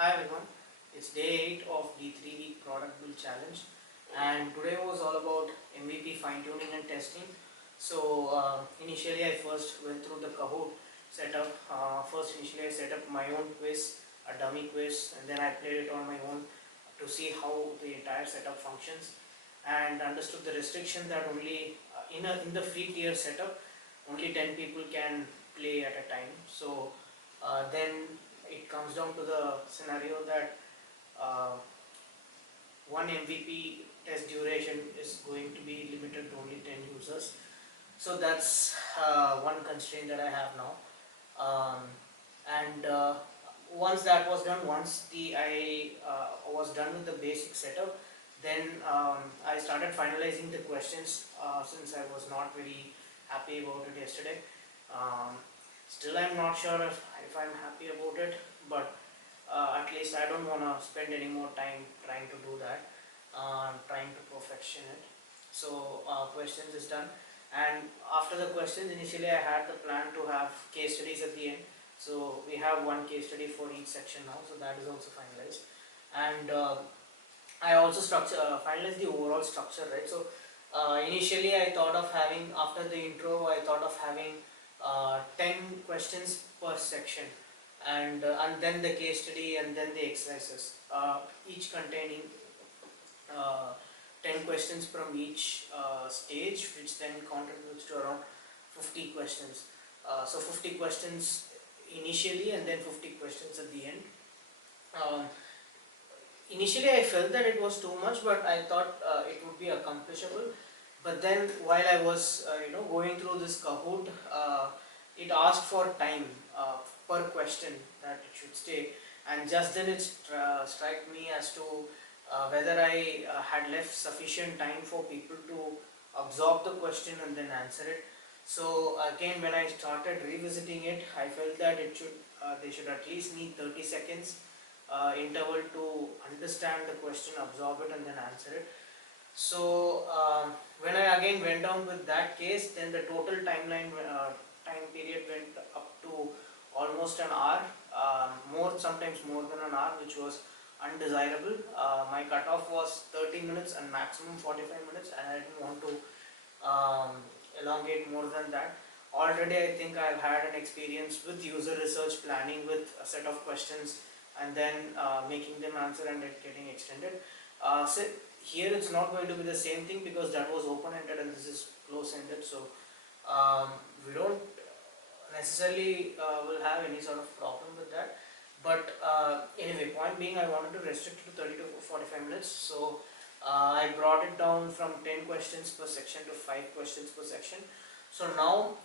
Hi everyone, it's day 8 of the 3-week product build challenge, and today was all about MVP fine tuning and testing. So initially I first went through the Kahoot setup. Initially I set up my own quiz, a dummy quiz, and then I played it on my own to see how the entire setup functions, and understood the restriction that only in the free tier setup only 10 people can play at a time. So then it comes down to the scenario that uh, one MVP test duration is going to be limited to only 10 users. So that's one constraint that I have now. Um, and once that was done, once I was done with the basic setup, then I started finalizing the questions since I was not very happy about it yesterday. Um, Still, I'm not sure if I'm happy about it, but at least I don't want to spend any more time trying to do that, trying to perfection it. So questions is done, and after the questions, initially I had the plan to have case studies at the end. So we have one case study for each section now, so that is also finalized. And I also finalized the overall structure, right? So initially I thought of having, after the intro, I thought of having 10 questions per section, and then the case study and then the exercises, each containing uh, 10 questions from each stage, which then contributes to around 50 questions. So 50 questions initially and then 50 questions at the end. Um, Initially I felt that it was too much, but I thought it would be accomplishable. But then while I was going through this Kahoot, it asked for time per question that it should stay, and just then it struck me as to whether I had left sufficient time for people to absorb the question and then answer it. So again, when I started revisiting it, I felt that they should at least need 30 seconds interval to understand the question, absorb it, and then answer it. So when I again went down with that case, then the total time period went up to almost an hour, sometimes more than an hour, which was undesirable. My cutoff was 30 minutes and maximum 45 minutes, and I didn't want to elongate more than that. Already I think I've had an experience with user research planning with a set of questions and then making them answer and it getting extended. So here it's not going to be the same thing because that was open-ended and this is close-ended. So we don't necessarily will have any sort of problem with that. But anyway, point being, I wanted to restrict it to 30 to 45 minutes. So I brought it down from 10 questions per section to 5 questions per section. So now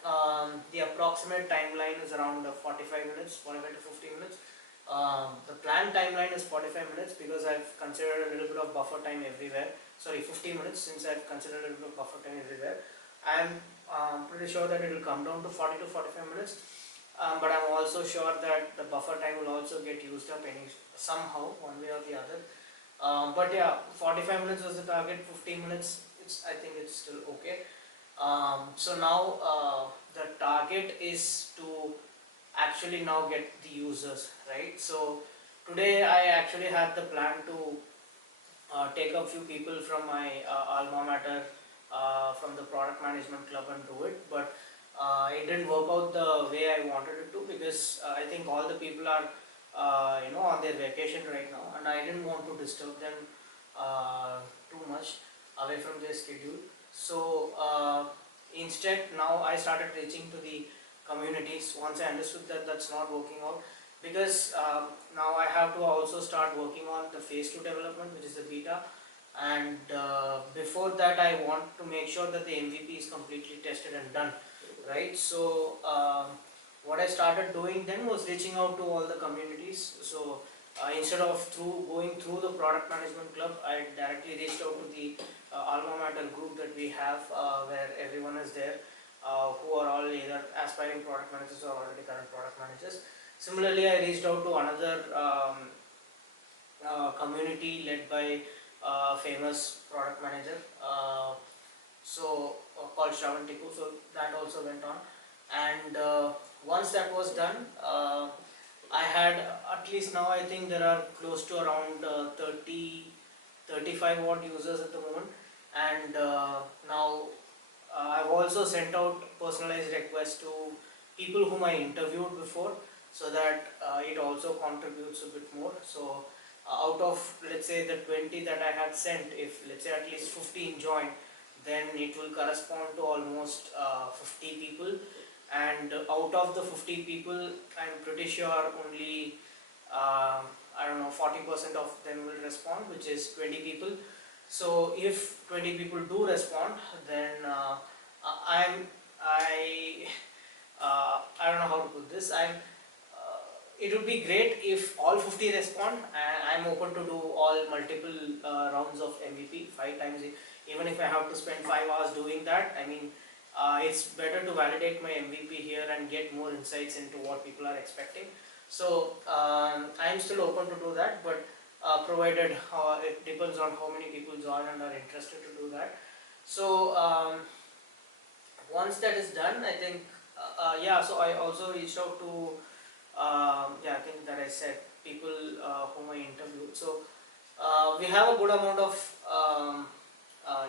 the approximate timeline is around 45 minutes, 45 to 50 minutes. The planned timeline is 45 minutes because I've considered a little bit of buffer time everywhere. Sorry, 50 minutes, since I've considered a little bit of buffer time everywhere. I'm pretty sure that it will come down to 40 to 45 minutes. But I'm also sure that the buffer time will also get used up somehow, one way or the other. But yeah, 45 minutes was the target, 15 minutes, I think it's still okay. So now the target is to actually now get the users, right? So today I actually had the plan to take a few people from my alma mater, from the product management club, and do it, but it didn't work out the way I wanted it to, because I think all the people are on their vacation right now, and I didn't want to disturb them too much away from their schedule. So instead, now I started reaching to the communities once I understood that that's not working out, because now I have to also start working on the phase 2 development, which is the beta, and before that I want to make sure that the MVP is completely tested and done, right? So what I started doing then was reaching out to all the communities. So instead of going through the product management club, I directly reached out to the alma mater group that we have, where everyone is there, who are all either aspiring product managers or already current product managers. Similarly, I reached out to another community led by famous product manager, called Shravantiku. So that also went on, and once that was done, I had at least now I think there are close to around 30, 35 odd users at the moment, and now I've also sent out personalized requests to people whom I interviewed before, so that it also contributes a bit more. So out of, let's say, the 20 that I had sent, if let's say at least 15 join, then it will correspond to almost 50 people. And out of the 50 people, I'm pretty sure only I don't know, 40% of them will respond, which is 20 people. So if 20 people do respond, then I'm I I don't know how to put this. It would be great if all 50 respond, and I'm open to do all multiple rounds of MVP 5 times. Even if I have to spend 5 hours doing that, I mean, it's better to validate my MVP here and get more insights into what people are expecting. So I'm still open to do that, but provided it depends on how many people join and are interested to do that. So once that is done, I think yeah. So I also reached out to yeah, I think that I said people whom I interviewed. So we have a good amount of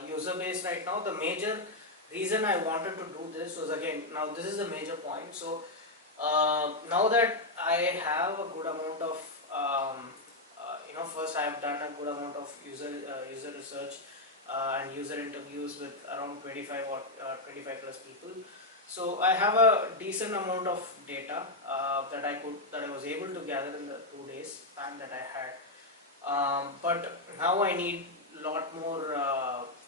user base right now. The major reason I wanted to do this was, again, now this is the major point. So now that I have a good amount of first I have done a good amount of user research and user interviews with around 25 or 25 plus people. So I have a decent amount of data that I was able to gather in the 2 days time that I had. But now I need a lot more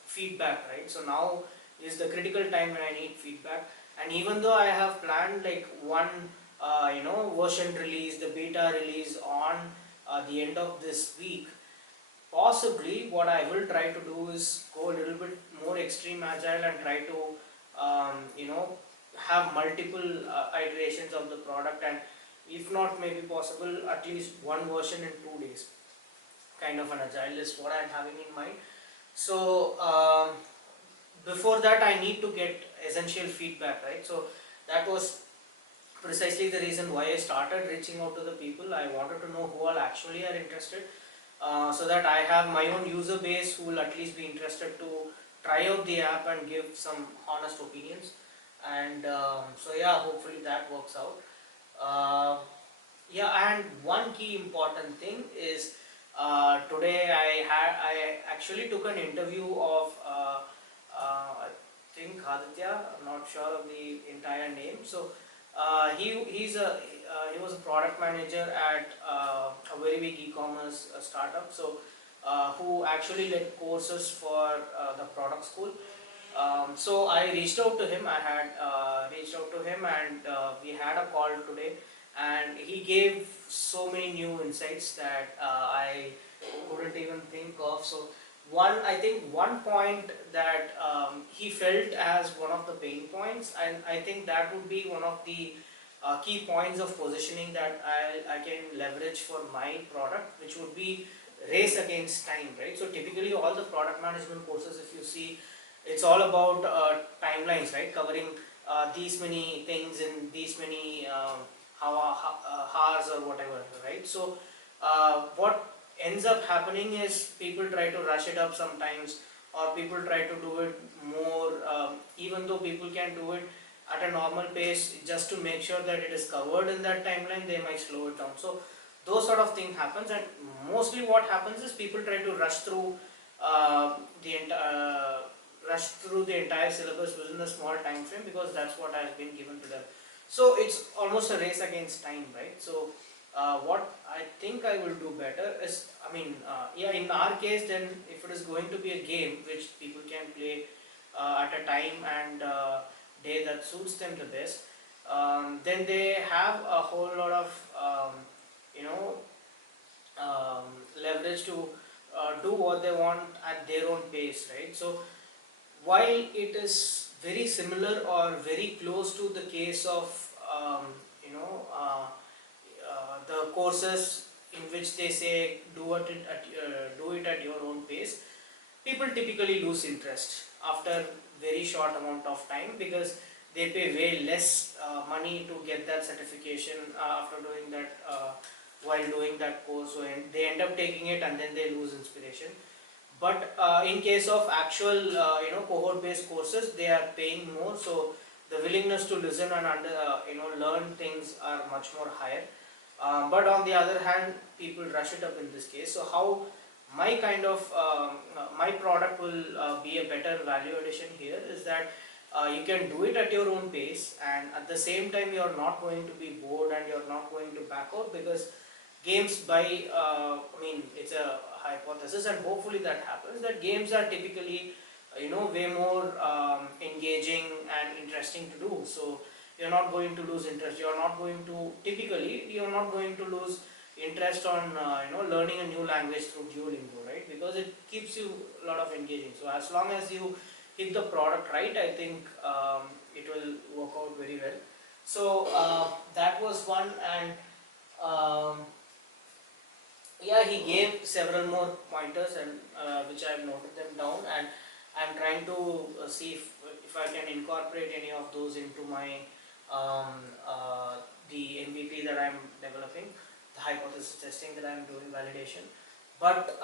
feedback, right? So now is the critical time when I need feedback. And even though I have planned like one version release, the beta release on the end of this week, possibly what I will try to do is go a little bit more extreme agile and try to have multiple iterations of the product, and if not maybe possible at least one version in 2 days, kind of an agile is what I'm having in mind. So before that I need to get essential feedback, right? So that was precisely the reason why I started reaching out to the people. I wanted to know who all actually are interested, so that I have my own user base who will at least be interested to try out the app and give some honest opinions. And so yeah, hopefully that works out. Yeah, and one key important thing is today I actually took an interview of I think Aditya. I'm not sure of the entire name. So he was a product manager at a very big e-commerce startup. So who actually led courses for the product school. So I reached out to him. I had reached out to him, and we had a call today. And he gave so many new insights that I couldn't even think of. So I think one point that he felt as one of the pain points, and I think that would be one of the key points of positioning that I can leverage for my product, which would be race against time, right? So typically all the product management courses, if you see, it's all about timelines, right? Covering these many things in these many hours or whatever, right? So what ends up happening is people try to rush it up sometimes, or people try to do it more, even though people can do it at a normal pace, just to make sure that it is covered in that timeline, they might slow it down. So those sort of thing happens, and mostly what happens is people try to uh, the entire the entire syllabus within a small time frame, because that's what has been given to them. So it's almost a race against time, right? So what I think I will do better is, I mean, yeah, in our case, then if it is going to be a game which people can play at a time and day that suits them the best, then they have a whole lot of you know leverage to do what they want at their own pace, right? So while it is very similar or very close to the case of the courses in which they say do it at your own pace, people typically lose interest after very short amount of time, because they pay way less money to get that certification after doing that, while doing that course. So they end up taking it and then they lose inspiration. But in case of actual cohort based courses, they are paying more, so the willingness to listen and learn things are much more higher. But on the other hand, people rush it up in this case. So how my kind of my product will be a better value addition here is that you can do it at your own pace, and at the same time you're not going to be bored and you're not going to back out, because games by I mean, it's a hypothesis and hopefully that happens, that games are typically way more engaging and interesting to do. So you're not going to lose interest, you're not going to lose interest on learning a new language through Duolingo, right? Because it keeps you a lot of engaging. So as long as you hit the product right, I think it will work out very well. So that was one. And yeah, he gave several more pointers, and which I have noted them down, and I'm trying to see if I can incorporate any of those into my the MVP that I'm developing, the hypothesis testing that I'm doing, validation. But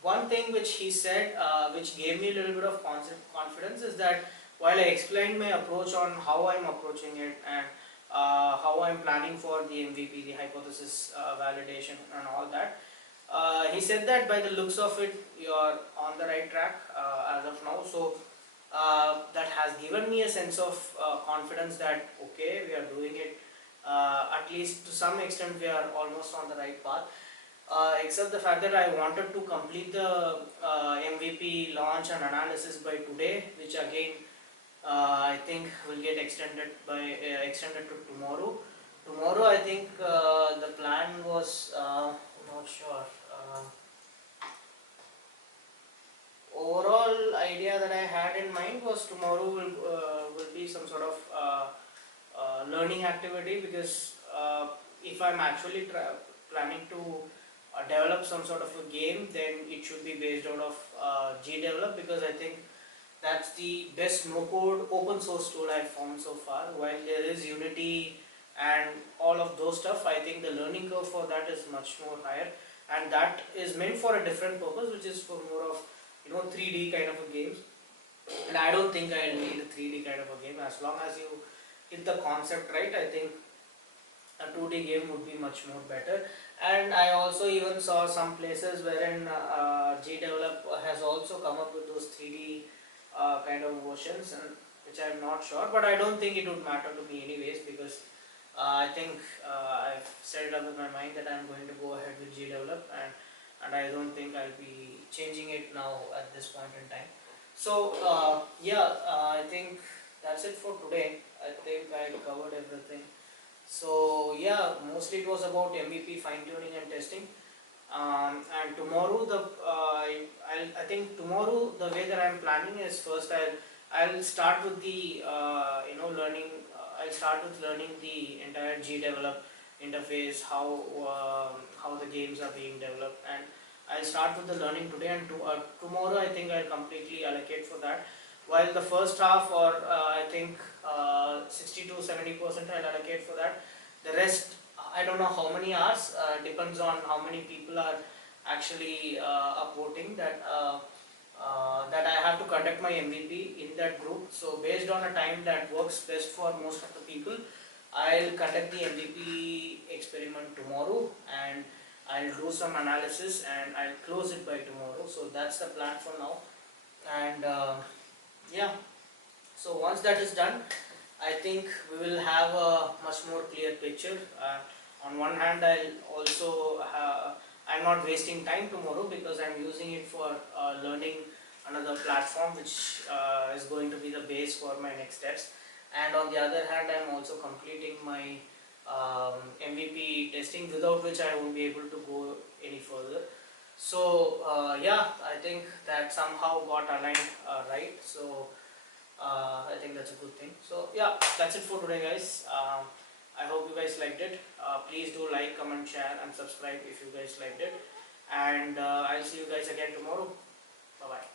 one thing which he said, which gave me a little bit of confidence, is that while I explained my approach on how I'm approaching it, and how I'm planning for the MVP, the hypothesis validation and all that, he said that by the looks of it, you're on the right track as of now. So that has given me a sense of confidence that okay, we are doing it, at least to some extent we are almost on the right path. Except the fact that I wanted to complete the MVP launch and analysis by today, which again I think will get extended to tomorrow. Tomorrow, I think the plan was not sure. Overall idea that I had in mind was tomorrow will be some sort of learning activity, because if I'm actually planning to develop some sort of a game, then it should be based out of GDevelop, because I think that's the best no-code open source tool I've found so far. While there is Unity and all of those stuff, I think the learning curve for that is much more higher, and that is meant for a different purpose, which is for more of 3D kind of a games. And I don't think I'll need a 3D kind of a game. As long as you hit the concept right, I think a 2D game would be much more better. And I also even saw some places wherein GDevelop has also come up with those 3D kind of versions, and which I'm not sure, but I don't think it would matter to me anyways, because I think I've set it up in my mind that I'm going to go ahead with GDevelop, and I don't think I'll be changing it now at this point in time. So I think that's it for today. I think I covered everything. So yeah, mostly it was about MVP fine tuning and testing. And tomorrow I think tomorrow the way that I'm planning is, first I'll start with the learning. I'll start with learning the entire GDevelop interface, how the games are being developed, and I'll start with the learning today, and tomorrow I think I'll completely allocate for that. While the first half, or I think 60 to 70% I'll allocate for that. The rest, I don't know how many hours, depends on how many people are actually upvoting that I have to conduct my MVP in that group. So based on a time that works best for most of the people, I'll conduct the MVP experiment tomorrow, and I'll do some analysis and I'll close it by tomorrow. So that's the plan for now. And yeah, so once that is done, I think we will have a much more clear picture. On one hand, I'm not wasting time tomorrow, because I'm using it for learning another platform, which is going to be the base for my next steps. And on the other hand, I'm also completing my MVP testing, without which I won't be able to go any further. So I think that somehow got aligned right. So I think that's a good thing. So yeah, that's it for today, guys. I hope you guys liked it. Please do like, comment, share and subscribe if you guys liked it. And I'll see you guys again tomorrow. Bye bye.